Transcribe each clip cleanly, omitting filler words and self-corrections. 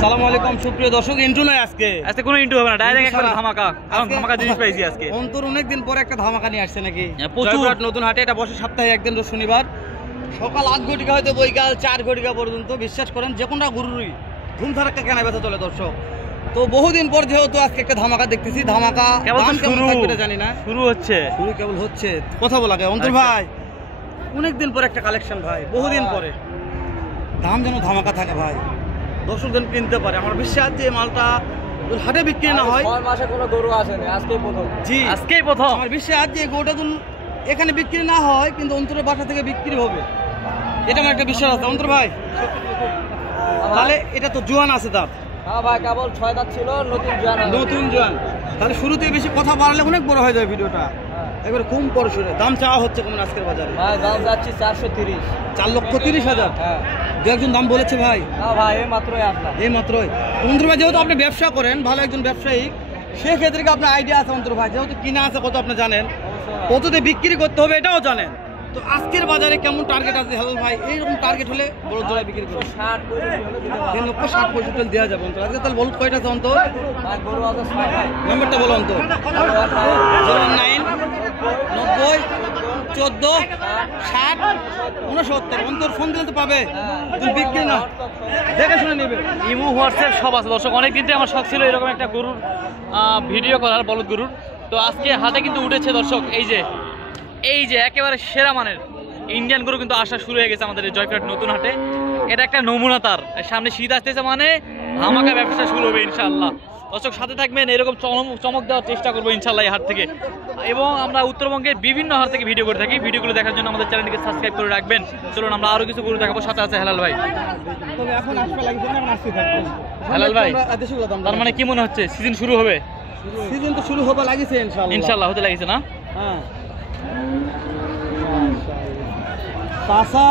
আসসালামু আলাইকুম সুপ্রিয় দর্শক, ইন্ট্রো নয় আজকে কোনো ইন্ট্রো হবে না, ডাইরেক্ট একটা ধামাকা। কারণ ধামাকা জিনিস পাইছি আজকে। অন্তর অনেক দিন পরে একটা ধামাকা নিয়ে আসছে নাকি? প্রচুর। নতুন হাটে এটা বসে সপ্তাহে একদিন, রোজ শনিবার সকাল 8 ঘটিকা হয়তো বৈকাল 4 ঘটিকা পর্যন্ত। বিশ্বাস করেন যে কোনটা গরুরই ধুম ধারাক্কা কেনা বেচা চলে দর্শক। তো বহুদিন পর যেহেতু আজকে একটা ধামাকা দেখতেছি, ধামাকা দাম কেমন থাকবে জানি না, শুরু কেবল হচ্ছে। কথা বলা যায় অন্তর ভাই, অনেকদিন পরে একটা কালেকশন ভাই, বহুদিন পরে। দাম যেন ধামাকা থাকে ভাই, দর্শক যেন কিনতে পারে। আমার বিশ্বাস যে মালটা হাটে বিক্রি না হয়, 6 মাসে কোনো গরু আসেনি, আজকেই প্রথম। জি আজকেই প্রথম। আমার বিশ্বাস যে গরুটা এখানে বিক্রি না হয় কিন্তু অন্তরের বাসা থেকে বিক্রি হবে, এটা আমার একটা বিশ্বাস আছে অন্তর ভাই। তাহলে এটা তো জোয়ান আছে দাঁত? হ্যাঁ ভাই, কেবল 6 দাঁত ছিল, নতুন জোয়ান। তাহলে শুরুতে বেশি কথা বাড়ালে অনেক বড় হয়ে যাবে ভিডিওটা। একবার কম পরে শুনে দাম চাওয়া হচ্ছে কেমন আজকের বাজারে? ভাই দাম যাচ্ছে 430। 4,30,000। হ্যাঁ, দু একজন দাম বলেছে ভাই? না ভাই, এই মাত্রই আসলাম। এই মাত্রই। অন্তর ভাই যেহেতু আপনি ব্যবসা করেন, ভালো একজন ব্যবসায়ী, সেক্ষেত্রে কি আপনার আইডিয়া আছে অন্তর ভাই? যেহেতু কিনা আছে কত আপনি জানেন, কততে বিক্রি করতে হবে এটাও জানেন। তো আজকের বাজারে কেমন টার্গেট আছে হেলাল ভাই? এইরকম টার্গেট হলে বড় জোড়ায় বিক্রি করবে 3,60,65 দেওয়া যাবে অন্তর। আজকে তাহলে বলুন কয়টা আছে অন্তর? গরু আছে 6 নাম্বারটা বলো অন্তর। 09 90 14 60 69। অন্তর ফোন দিলে তো পাবে, বিক্রি না দেখে শুনে নেবে। ইমো, হোয়াটসঅ্যাপ সব আছে দর্শক। অনেক দিন থেকে আমার শখ ছিল এরকম একটা গরুর ভিডিও করার, বলদ গরুর। তো আজকে হাটে কিন্তু উঠেছে দর্শক। এই যে একেবারে সেরা মানের ইন্ডিয়ান গরু কিন্তু আসা শুরু হয়ে গেছে আমাদের এই জয়পুরহাট নতুন হাটে। এটা একটা নমুনা, তার সামনে শীত আসতেছে মানে ধামাকা ব্যবসা শুরু হবে ইনশাআল্লাহ। দর্শক সাথে থাকবেন, এরকম চমক দেওয়ার চেষ্টা করবো ইনশাআল্লাহ এই হাট থেকে। এবং আমরা উত্তরবঙ্গের বিভিন্ন হাট থেকে ভিডিও করে থাকি। ভিডিওগুলো দেখার জন্য আমাদের চ্যানেলটিকে সাবস্ক্রাইব করে রাখবেন। চলুন আমরা আরো কিছু গরু দেখাবো। সাথে আছে হেলাল ভাই। হেলাল ভাই, তার মানে কি মনে হচ্ছে সিজন শুরু হবে? সিজন তো শুরু হতে লাগিছে ইনশাআল্লাহ, হতে লাগিছে না? হ্যাঁ। চাচা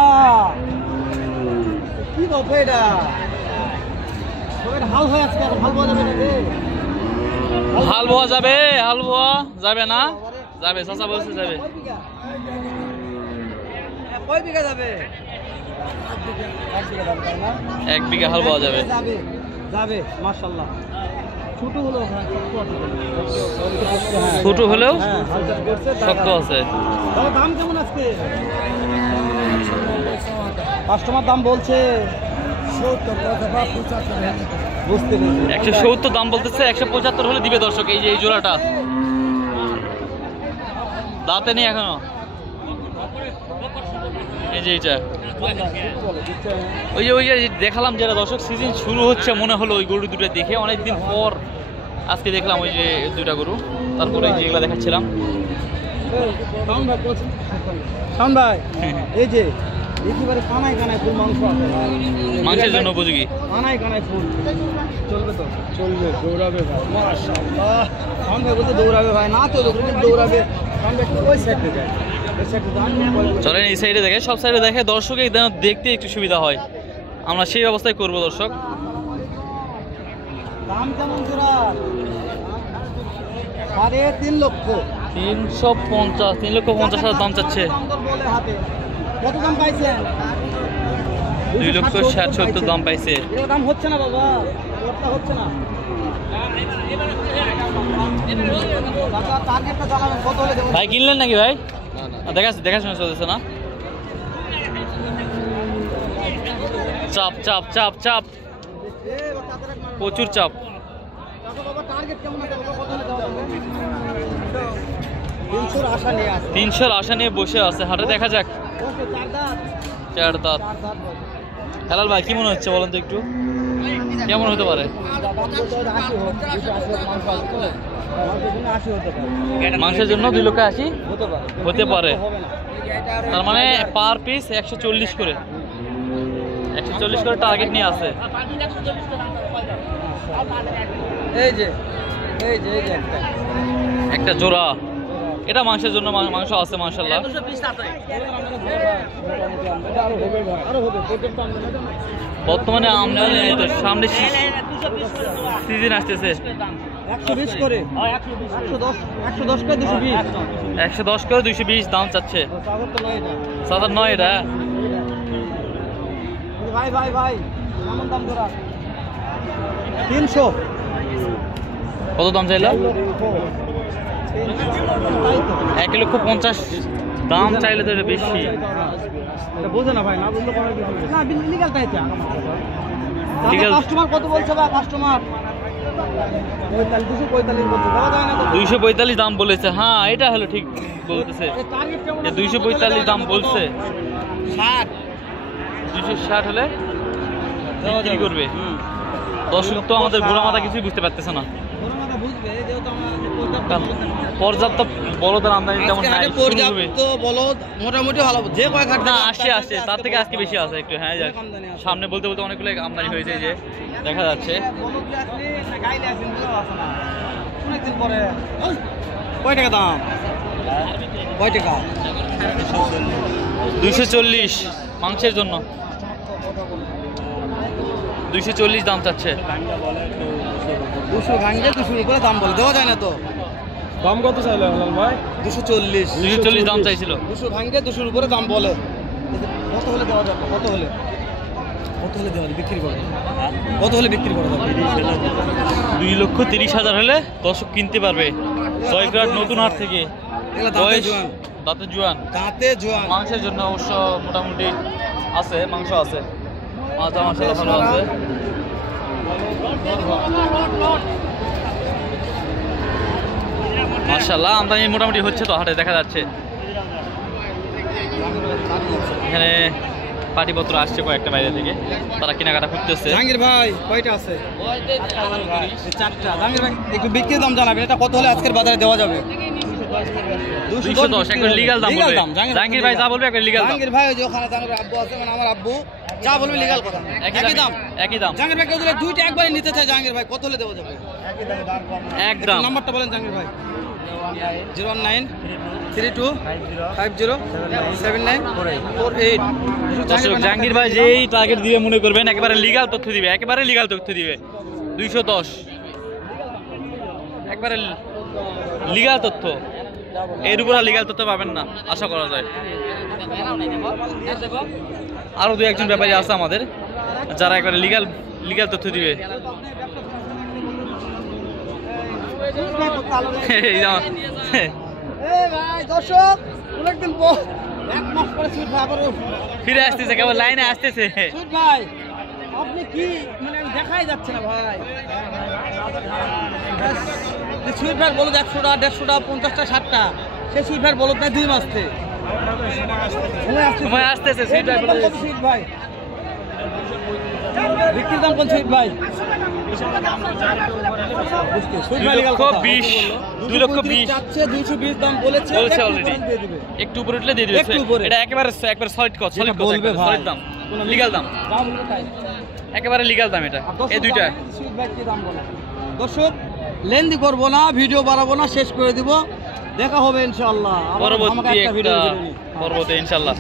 কি গল্প এটা? হাল হয়ে আজকে হাল বোয়া যাবে নাকি? হাল বোয়া যাবে? হাল বোয়া যাবে না? যাবে, চাচা বলছে যাবে। কয় বিঘা যাবে? 1 বিঘা হাল বোয়া যাবে। যাবে মাশাআল্লাহ। ছোট হলেও শক্ত আছে। দাম কেমন আজকে? কাস্টমার দাম বলছে 170 দাম বলতেছে। 175 হলে দিবে দর্শক। এই যে এই জোড়াটা দাঁতে নেই এখনো। এই যে এইটা ওই যে দেখালাম যেটা দর্শক, সিজন শুরু হচ্ছে মনে হলো ওই গরু দুটো দেখে। অনেকদিন পর আজকে দেখলাম ওই যে দুইটা গরু। তারপরে যেগুলো দেখাচ্ছিলাম। ভাই এই যে একেবারে কানায় কানায় ফুল মাংস আছে, মাংসের জন্য উপযোগী। কানায় কানায় ফুল চলবে তো? চলবে, দৌড়াবে ভাই মাশাআল্লাহ। শাওন ভাই বলতে দৌড়াবে ভাই, না চলবে কিন্তু দৌড়াবে। শাওন ভাই ওই সাইডে যায়, ওই সাইডে যান। চলেন এই সাইডে দেখে, সব সাইডে দেখে দর্শকে দেখতে একটু সুবিধা হয়। আমরা সেই ব্যবস্থায় করব দর্শক। দাম কেমন জোড়া? 3.5 লক্ষ। 350, 3,50,000 দাম চাচ্ছে। কত দাম পাইছেন? 2,60,70 দাম পাইছে। এর দাম হচ্ছে না বাবা, হচ্ছে না। ভাই কিনলেন নাকি ভাই? দেখাশোনা চলতেছে না? চাপ চাপ চাপ চাপ, প্রচুর চাপ। 300 আশা নিয়ে বসে আছে হাটে। দেখা যাক। 4 দাঁত। হেলাল ভাই কি মনে হচ্ছে বলেন তো একটু, কেমন হতে পারে? মাংসের জন্য 2,80,000 হতে পারে। তার মানে পার পিস 140 করে, 140 করে টার্গেট নিয়ে আছে। এই যে একটা জোড়া, এটা মাংসের জন্য মাংস আছে মাশাআল্লাহ। বর্তমানে আমদানি নেই তো, সামনে সিজন আসতেছে। 120 করে 110 করে 220, 110 করে 220 দাম চাচ্ছে। 7,900 এটা। ভাই কেমন দাম ধরা? 300 কত দাম চাইলা? 1,50,000 দাম চাইলে তো এটা বেশি। এটা বোঝে না ভাই, না বুঝলে করার কিছু নেই। না লিগ্যাল টাইতে Legal- কাস্টমার কত বলছে বা কাস্টমার 245 বলছে, দেওয়া যায় না তো? 245 দাম বলেছে। হ্যাঁ এটা হলো ঠিক বলতেছে, এই টার্গেট কেমন যে আছে? 245 দাম বলছে। 60 260 হলে দেওয়া কি যাবে। করবে? দর্শক তো আমাদের ঘোড়া মাথা কিছুই বুঝতে পারতেছে না, বড় মাথা বুঝবে, যেহেতু আমরা কারণ পর্যাপ্ত বলদের আমদানি তেমন আজকে নাই। হাটে শুরু হবে। পর্যাপ্ত বলদ মোটামুটি ভালো, যে কয়েক হাট না থেকে আসে আসে, তার থেকে আজকে বেশি আছে একটু। হ্যাঁ যাক, আমদানি আছে। সামনে বলতে বলতে অনেকগুলো আমদানি হয়েছে, এই যে দেখা যাচ্ছে। বলদ আসলে না গাইলে আসেন, বুঝতে পারছো না? অনেকদিন পরে। কয় টাকা দাম? কয় টাকা? 240 মাংসের জন্য 240 দাম চাচ্ছে। 200 ভাঙলে 200 উপরে দাম বলে, দেওয়া যায় না তো? দাম কত চাইলে হেলাল ভাই? 240 240 দাম চাইছিল। 200 ভাঙলে 200 উপরে দাম বলে। কত হলে দেওয়া যাবে? কত হলে দেওয়া যাবে? বিক্রি করে কত হলে বিক্রি করা যাবে? 2,30,000 হলে দর্শক কিনতে পারবে। জয়পুরহাট নতুন হাট থেকে। এগুলো দাঁতে বয়স জোয়ান। দাঁতে জোয়ান। দাঁতে জোয়ান। মাংসের জন্য অবশ্য মোটামুটি আছে, মাংস আছে, মাথা মাংস ভালো আছে। মাশাআল্লাহ আমদানি মোটামুটি হচ্ছে তো হাটে, দেখা যাচ্ছে। এখানে পাটিপত্র আসছে কয়েকটা বাইরে থেকে, তারা কেনাকাটা করতেছে। জাহাঙ্গীর ভাই কয়টা আছে? এই চারটা। জাহাঙ্গীর ভাই একটু বিক্রির দাম জানাবেন, এটা কত হলে আজকের বাজারে দেওয়া যাবে? 210 একবার লিগ্যাল দাম বলবে। জাহাঙ্গীর ভাই যা বলবে একবার লিগ্যাল দাম। জাহাঙ্গীর ভাই ওই যে ওখানে জাহাঙ্গীর আব্বু আছে, মানে আমার আব্বু যা বলবে লিগ্যাল কথা, একই দাম। একই দাম, জাহাঙ্গীর ভাই কেউ দিলে দুইটা একবারে নিতে চায়, জাহাঙ্গীর ভাই কত হলে দেওয়া যাবে? একদম। একটু নাম্বারটা বলেন জাহাঙ্গীর ভাই। 01932597948। দর্শক জাহাঙ্গীর ভাই যেই টার্গেট দিবে মনে করবেন একেবারে লিগ্যাল তথ্য দিবে, একেবারে লিগ্যাল তথ্য দিবে। 210 একবারে লিগ্যাল তথ্য, এর উপর লিগ্যাল তথ্য পাবেন না আশা করা যায়। আরো দু একজন ব্যাপারী আছে আমাদের, যারা একবারে লিগ্যাল তথ্য দিবে। এই যে ভাই দর্শক অনেকদিন পর, এক মাস পরে সুইট ভাই আবার ফিরে আসতেছে, কেবল লাইনে আসতেছে। সুইট ভাই আপনি কি মানে আমি দেখাই যাচ্ছে না ভাই। সুইট ভাই বলুন 100টা 150টা 50টা 60টা, সে সুইট ভাই বলুন না 2 মাস থেকে সময় আসতেছে। সুইট ভাই বলে দিয়েছে। সুইট ভাই বিক্রির দাম কোন সুইট ভাই? 2,20,000 চাচ্ছে, 220 দাম বলেছে অলরেডি। একটু উপরে উঠলে দিয়ে দিবে। একটু উপরে। এটা একেবারে সলিড কত, সলিড কত, বলবে ভাই। সলিড দাম, লিগ্যাল দাম, একেবারে লিগ্যাল দাম এটা। এই দুইটা সুইট ভাই কি দাম বলে? দর্শক লেন্দি করবো না, ভিডিও বাড়াবো না, শেষ করে দিব। দেখা হবে ইনশাআল্লাহ পরবর্তী একটা পর্বতে ইনশাআল্লাহ।